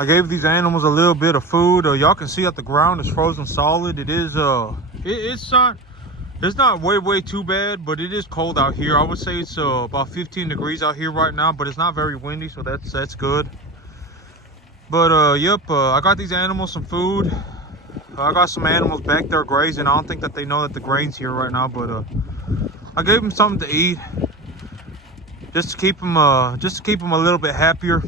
I gave these animals a little bit of food. Y'all can see that the ground is frozen solid. It is it's not way too bad, but it is cold out here. I would say it's about 15 degrees out here right now, but it's not very windy, so that's good. But yep, I got these animals some food. I got some animals back there grazing. I don't think that they know that the grain's here right now, but I gave them something to eat just to keep them a little bit happier.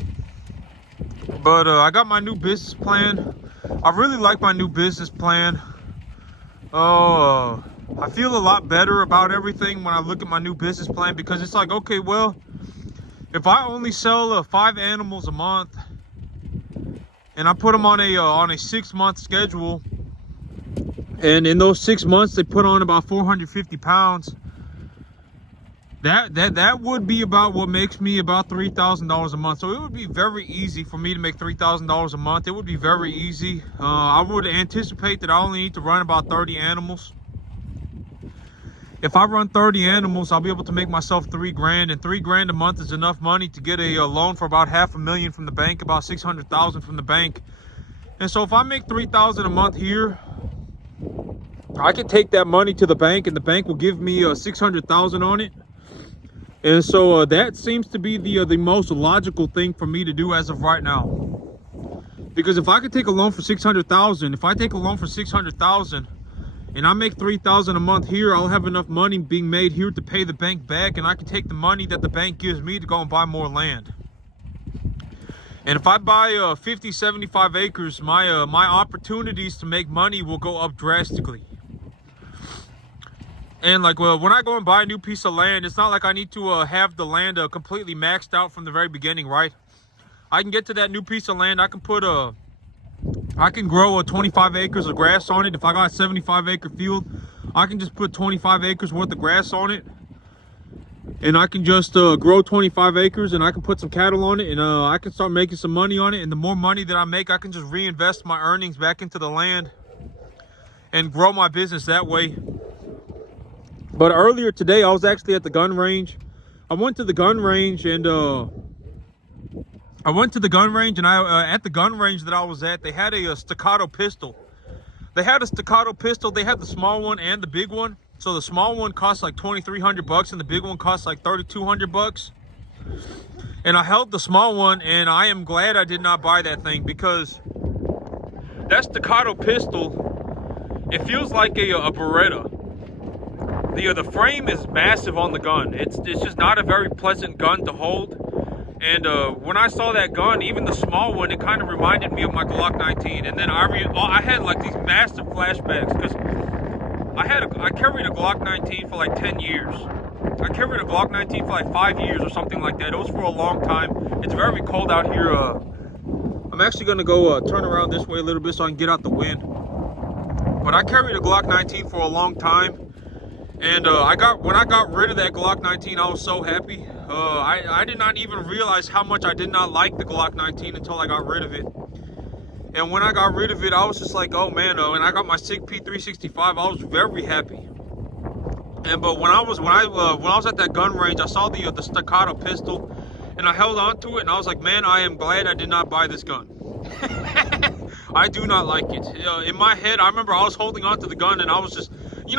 But I got my new business plan. I really like my new business plan. I feel a lot better about everything when I look at my new business plan, because it's like, okay, well, if I only sell 5 animals a month and I put them on a 6-month schedule, and in those 6 months they put on about 450 pounds, that would be about what makes me about $3,000 a month. So it would be very easy for me to make $3,000 a month. It would be very easy. I would anticipate that I only need to run about 30 animals. If I run 30 animals, I'll be able to make myself $3 grand, and $3 grand a month is enough money to get a loan for about $500,000 from the bank, about $600,000 from the bank. And so if I make $3,000 a month here, I can take that money to the bank, and the bank will give me $600,000 on it. And so that seems to be the most logical thing for me to do as of right now. Because if I could take a loan for $600,000, if I take a loan for $600,000 and I make $3,000 a month here, I'll have enough money being made here to pay the bank back, and I can take the money that the bank gives me to go and buy more land. And if I buy 50, 75 acres, my opportunities to make money will go up drastically. And like, well, when I go and buy a new piece of land, it's not like I need to have the land completely maxed out from the very beginning, right? I can get to that new piece of land. I can grow 25 acres of grass on it. If I got a 75-acre field, I can just put 25 acres worth of grass on it. And I can just grow 25 acres, and I can put some cattle on it, and I can start making some money on it. And the more money that I make, I can just reinvest my earnings back into the land and grow my business that way. But earlier today, I was actually at the gun range. I went to the gun range, and at the gun range that I was at, they had a staccato pistol. They had a staccato pistol. They had the small one and the big one. So the small one cost like $2,300, and the big one cost like $3,200. And I held the small one, and I am glad I did not buy that thing, because that staccato pistol, it feels like a Beretta. The frame is massive on the gun. It's just not a very pleasant gun to hold. And when I saw that gun, even the small one, it kind of reminded me of my Glock 19. And then I had like these massive flashbacks, because I carried a Glock 19 for like 10 years. I carried a Glock 19 for like 5 years or something like that. It was for a long time. It's very cold out here. I'm actually gonna go turn around this way a little bit so I can get out the wind. But I carried a Glock 19 for a long time. And when I got rid of that Glock 19, I was so happy. I did not even realize how much I did not like the Glock 19 until I got rid of it. And when I got rid of it, I was just like, oh man, and I got my SIG P365, I was very happy. And but when I was at that gun range, I saw the staccato pistol, and I held on to it, and I was like, man, I am glad I did not buy this gun. I do not like it. In my head, I remember I was holding on to the gun, and I was just,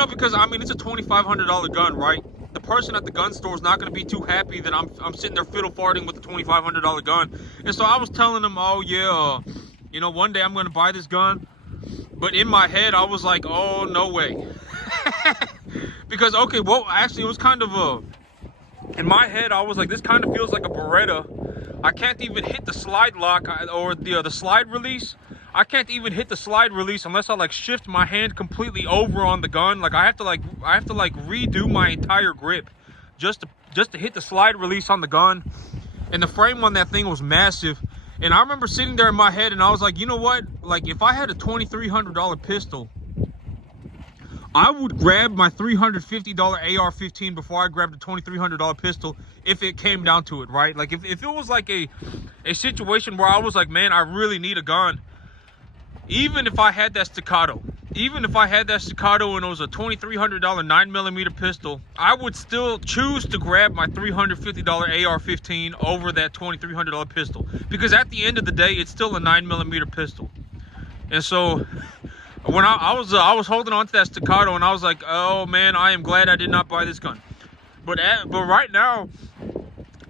because I mean, it's a $2,500 gun, right? The person at the gun store is not going to be too happy that I'm sitting there fiddle farting with a $2,500 gun. And so I was telling them, oh yeah, one day I'm going to buy this gun. But in my head, I was like, oh, no way. Because, okay, well, actually, it was kind of in my head, I was like, this kind of feels like a Beretta. I can't even hit the slide lock or the slide release. I can't even hit the slide release unless I like shift my hand completely over on the gun. Like I have to redo my entire grip just to hit the slide release on the gun. And the frame on that thing was massive. And I remember sitting there in my head, and I was like, you know what? Like, if I had a $2,300 pistol, I would grab my $350 AR-15 before I grabbed a $2,300 pistol if it came down to it, right? Like, if it was like a situation where I was like, man, I really need a gun. Even if I had that staccato, even if I had that staccato and it was a $2,300 9mm pistol, I would still choose to grab my $350 AR-15 over that $2,300 pistol, because at the end of the day, it's still a 9mm pistol. And so when I was holding on to that staccato, and I was like, oh man, I am glad I did not buy this gun. But right now,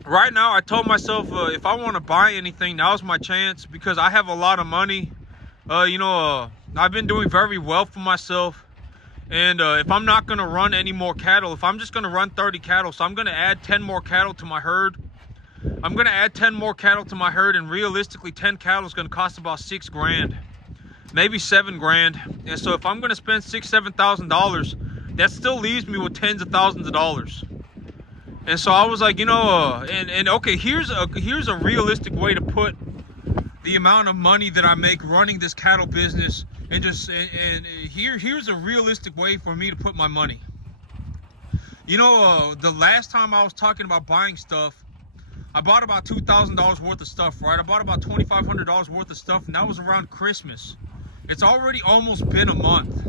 I told myself, if I want to buy anything, now's my chance, because I have a lot of money. I've been doing very well for myself, and if I'm not gonna run any more cattle, if I'm just gonna run 30 cattle, so I'm gonna add 10 more cattle to my herd. I'm gonna add 10 more cattle to my herd, and realistically, 10 cattle is gonna cost about $6 grand, maybe $7 grand. And so if I'm gonna spend $6,000-$7,000, that still leaves me with tens of thousands of dollars. And so I was like, okay, here's a realistic way to put the amount of money that I make running this cattle business, and here's a realistic way for me to put my money. The last time I was talking about buying stuff, I bought about $2,000 worth of stuff, right? I bought about $2,500 worth of stuff, and that was around Christmas. It's already almost been a month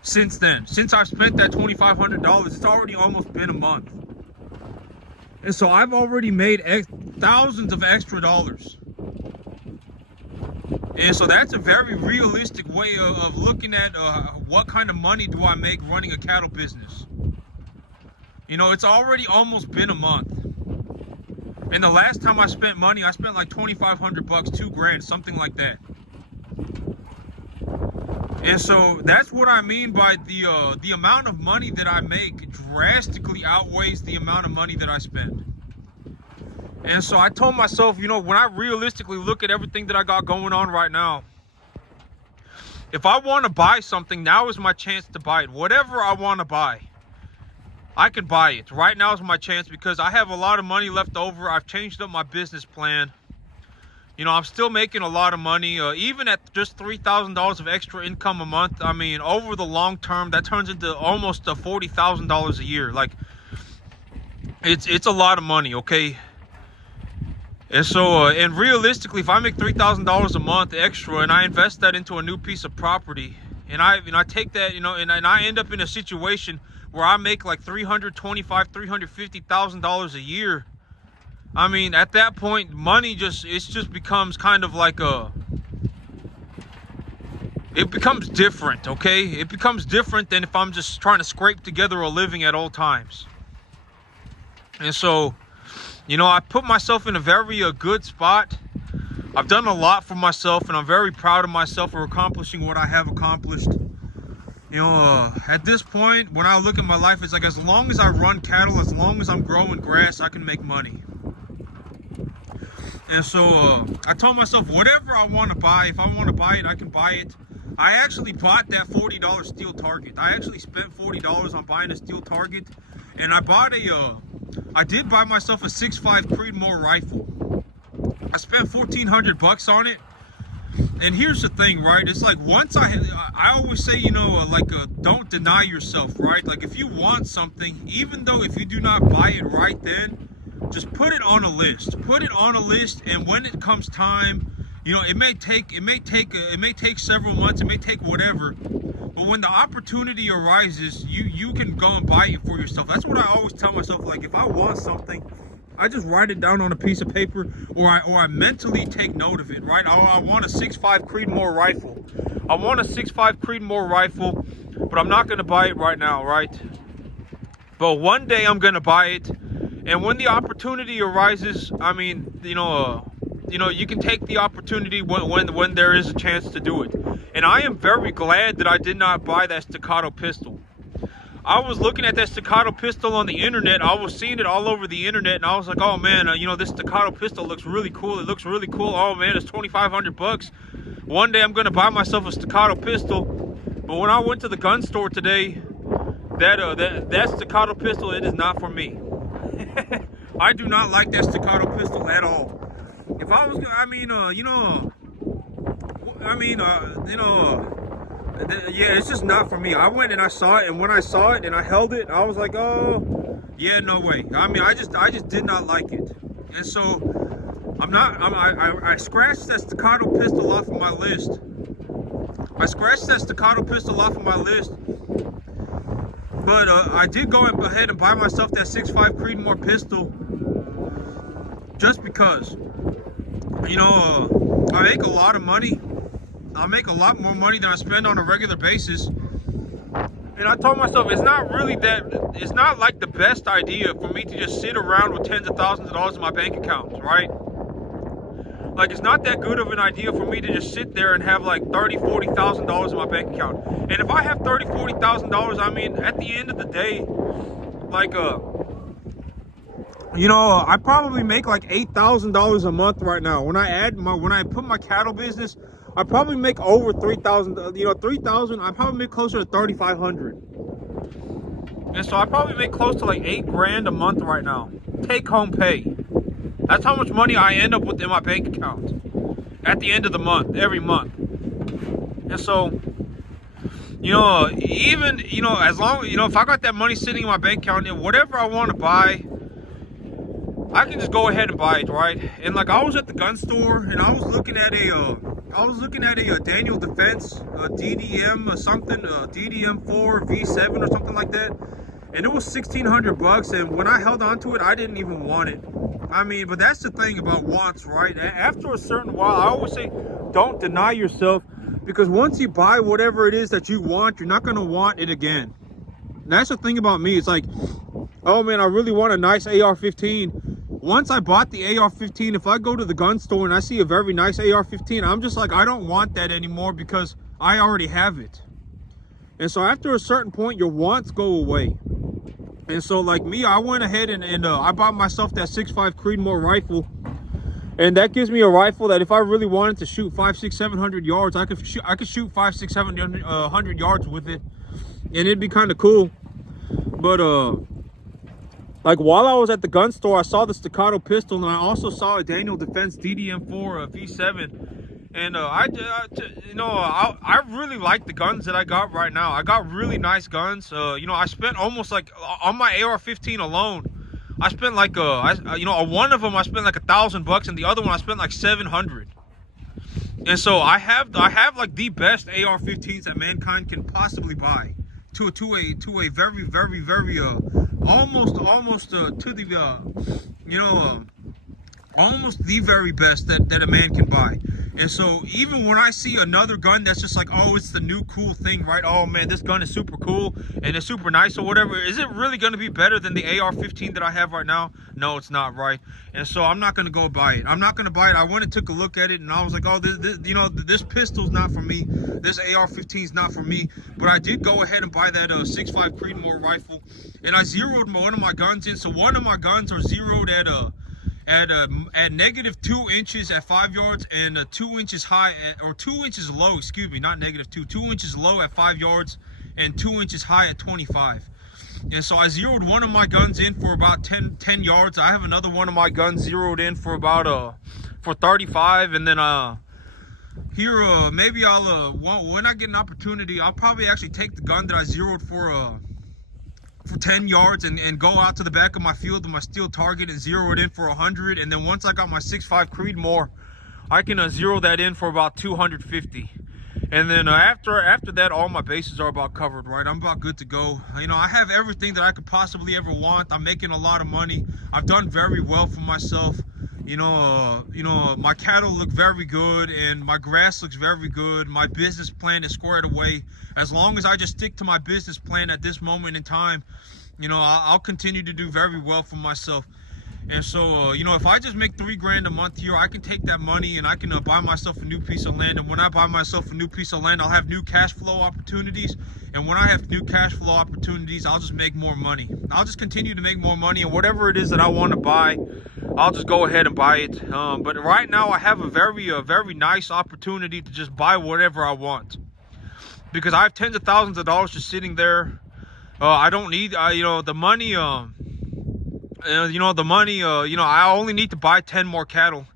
since then. Since I've spent that $2,500, it's already almost been a month. And so I've already made thousands of extra dollars. And so that's a very realistic way of looking at what kind of money do I make running a cattle business. It's already almost been a month. And the last time I spent money, I spent like $2,500, $2 grand, something like that. And so that's what I mean by the amount of money that I make drastically outweighs the amount of money that I spend. And so I told myself, when I realistically look at everything that I got going on right now, if I want to buy something, now is my chance to buy it. Whatever I want to buy, I can buy it. Right now is my chance, because I have a lot of money left over. I've changed up my business plan. I'm still making a lot of money, even at just $3,000 of extra income a month. I mean, over the long term, that turns into almost $40,000 a year. Like, it's a lot of money, okay? And so, and realistically, if I make $3,000 a month extra and I invest that into a new piece of property, and I take that, and I end up in a situation where I make like $325,000, $350,000 a year. I mean, at that point, money just becomes kind of like it becomes different, okay? It becomes different than if I'm just trying to scrape together a living at all times. And so, I put myself in a very good spot. I've done a lot for myself, and I'm very proud of myself for accomplishing what I have accomplished. At this point, when I look at my life, it's like, as long as I run cattle, as long as I'm growing grass, I can make money. And so I told myself, whatever I want to buy, if I want to buy it, I can buy it. I actually bought that $40 steel target. I actually spent $40 on buying a steel target, and I did buy myself a 6.5 Creedmoor rifle. I spent $1,400 on it. And here's the thing, right? It's like, once I always say, don't deny yourself, right? Like, if you want something, even though if you do not buy it right then, just put it on a list. Put it on a list, and when it comes time, it may take several months, it may take whatever. But when the opportunity arises, you can go and buy it for yourself. That's what I always tell myself. Like, if I want something, I just write it down on a piece of paper, or I mentally take note of it, right? I want a 6.5 Creedmoor rifle. I want a 6.5 Creedmoor rifle, but I'm not going to buy it right now, right? But one day I'm going to buy it, and when the opportunity arises, I mean, you can take the opportunity when there is a chance to do it. And I am very glad that I did not buy that staccato pistol. I was looking at that staccato pistol on the internet. I was seeing it all over the internet, and I was like, oh man, this staccato pistol looks really cool. It looks really cool. Oh man, it's $2,500. One day I'm gonna buy myself a staccato pistol. But when I went to the gun store today, that staccato pistol, it is not for me. I do not like that staccato pistol at all. If I was, yeah, it's just not for me. I went and I saw it, and when I saw it and I held it, I was like, oh, yeah, no way. I mean, I just did not like it. And so I scratched that staccato pistol off of my list. I scratched that staccato pistol off of my list. But I did go ahead and buy myself that 6.5 Creedmoor pistol just because, you know, I make a lot of money. I make a lot more money than I spend on a regular basis. And I told myself it's not like the best idea for me to just sit around with tens of thousands of dollars in my bank accounts, right? Like, it's not that good of an idea for me to just sit there and have like $30,000, $40,000 in my bank account. And if I have $30,000, $40,000, I mean, at the end of the day, like, you know, I probably make like $8,000 a month right now. When I put my cattle business, I probably make over 3,000. You know, 3,000. I probably make closer to 3,500. And so I probably make close to like $8,000 a month right now, take home pay. That's how much money I end up with in my bank account at the end of the month, every month. And so, you know, even, you know, as long, you know, if I got that money sitting in my bank account and whatever I want to buy, I can just go ahead and buy it, right? And like, I was at the gun store and I was looking at a Daniel Defense, DDM or something, DDM4 V7 or something like that. And it was $1,600, and when I held on to it, I didn't even want it. I mean, but that's the thing about wants, right? After a certain while, I always say, don't deny yourself, because once you buy whatever it is that you want, you're not going to want it again. And that's the thing about me. It's like, oh man, I really want a nice AR-15. Once I bought the AR-15, if I go to the gun store and I see a very nice AR-15, I'm just like, I don't want that anymore because I already have it. And so after a certain point, your wants go away. And so like me, I went ahead and I bought myself that 6.5 Creedmoor rifle. And that gives me a rifle that if I really wanted to shoot 500, 600, 700 yards, I could shoot 500, 600, 700 yards with it. And it'd be kind of cool. But like while I was at the gun store, I saw the staccato pistol, and I also saw a Daniel Defense DDM4 V7. And you know, I really like the guns that I got right now. I got really nice guns. You know, I spent almost like on my AR-15 alone, I spent like you know, one of them I spent like $1,000, and the other one I spent like 700. And so I have like the best AR-15s that mankind can possibly buy to a very, very, very almost to the you know, almost the very best that a man can buy. And so even when I see another gun that's just like, oh, it's the new cool thing, right? Oh man, this gun is super cool and it's super nice or whatever. Is it really going to be better than the AR-15 that I have right now? No, it's not, right? And so I'm not going to go buy it. I'm not going to buy it. I went and took a look at it, and I was like, oh, this you know, this pistol's not for me. This AR-15 is not for me. But I did go ahead and buy that 6.5 Creedmoor rifle, and I zeroed one of my guns in. So one of my guns are zeroed at -2 inches at 5 yards, and 2 inches high or 2 inches low, excuse me, not -2, 2 inches low at 5 yards and 2 inches high at 25. And so I zeroed one of my guns in for about 10 yards. I have another one of my guns zeroed in for about for 35. And then here maybe I'll when I get an opportunity, I'll probably actually take the gun that I zeroed for 10 yards and go out to the back of my field with my steel target and zero it in for 100. And then once I got my 6.5 Creedmoor, I can zero that in for about 250. And then after that, all my bases are about covered, right? I'm about good to go. You know, I have everything that I could possibly ever want. I'm making a lot of money. I've done very well for myself. You know, my cattle look very good, and my grass looks very good. My business plan is squared away. As long as I just stick to my business plan at this moment in time, you know, I'll continue to do very well for myself. And so, you know, if I just make $3,000 a month here, I can take that money and I can buy myself a new piece of land. And when I buy myself a new piece of land, I'll have new cash flow opportunities. And when I have new cash flow opportunities, I'll just make more money. I'll just continue to make more money, and whatever it is that I want to buy, I'll just go ahead and buy it. But right now, I have a very nice opportunity to just buy whatever I want, because I have tens of thousands of dollars just sitting there. I don't need, you know, the money. You know, the money. You know, I only need to buy 10 more cattle.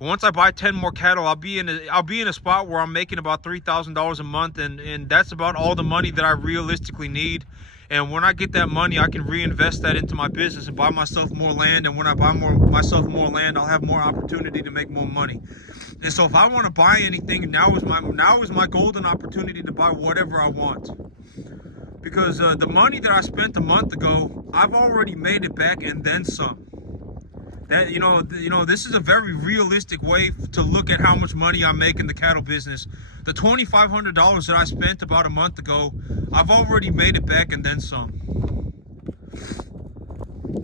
Once I buy 10 more cattle, I'll be in a spot where I'm making about $3,000 a month, and that's about all the money that I realistically need. And when I get that money, I can reinvest that into my business and buy myself more land. And when I buy myself more land, I'll have more opportunity to make more money. And so if I want to buy anything, now is my golden opportunity to buy whatever I want. Because the money that I spent a month ago, I've already made it back and then some. That this is a very realistic way to look at how much money I make in the cattle business. The $2,500 that I spent about a month ago, I've already made it back and then some.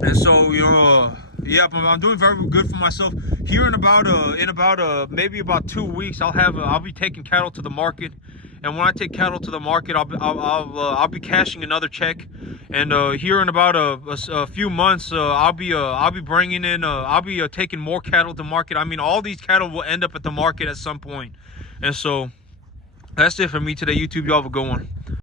And so, yeah, I'm doing very good for myself. Here in about maybe about 2 weeks, I'll be taking cattle to the market. And when I take cattle to the market, I'll be cashing another check. And here in about a few months, I'll be bringing in, taking more cattle to market. I mean, all these cattle will end up at the market at some point. And so that's it for me today, YouTube. Y'all have a good one.